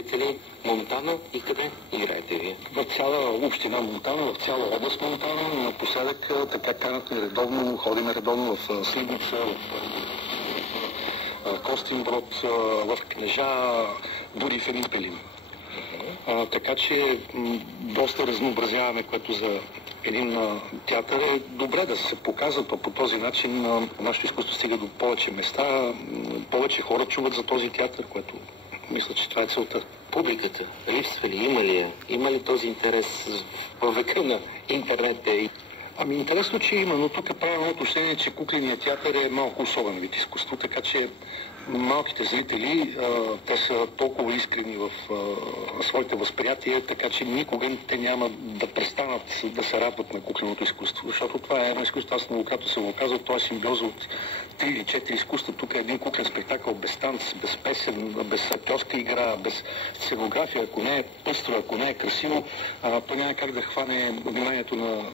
Живеете ли Монтана и къде играете вие? В цяла община Монтана, в цяла област Монтана. Напоследък така канат ни редовно, ходим редовно в Сливница, в Костинброд, в Кнежа, дори в Елин-Пелин. Така че доста разнообразяваме, което за един театър е добре да се показва, по този начин нашето изкуство стига до повече места, повече хора чуват за този театър, което мисля, че това е целта. Публиката липсва ли? Има ли този интерес във века на интернет? Ами интересно, че има, но тук правя едно уточнение, че кукленият театър е малко особен вид изкуство, така че малките зрители, те са толкова искрени в своите възприятия, така че никога те няма да престанат да се радват на кукленото изкуство, защото това е едно изкуство, аз многократно съм го казал, това е симбиоза от 3 или 4 изкуства. Тук е един куклен спектакъл без танц, без песен, без актьорска игра, без сценография. Ако не е пъстро, ако не е красиво, то няма как да хване вниманието на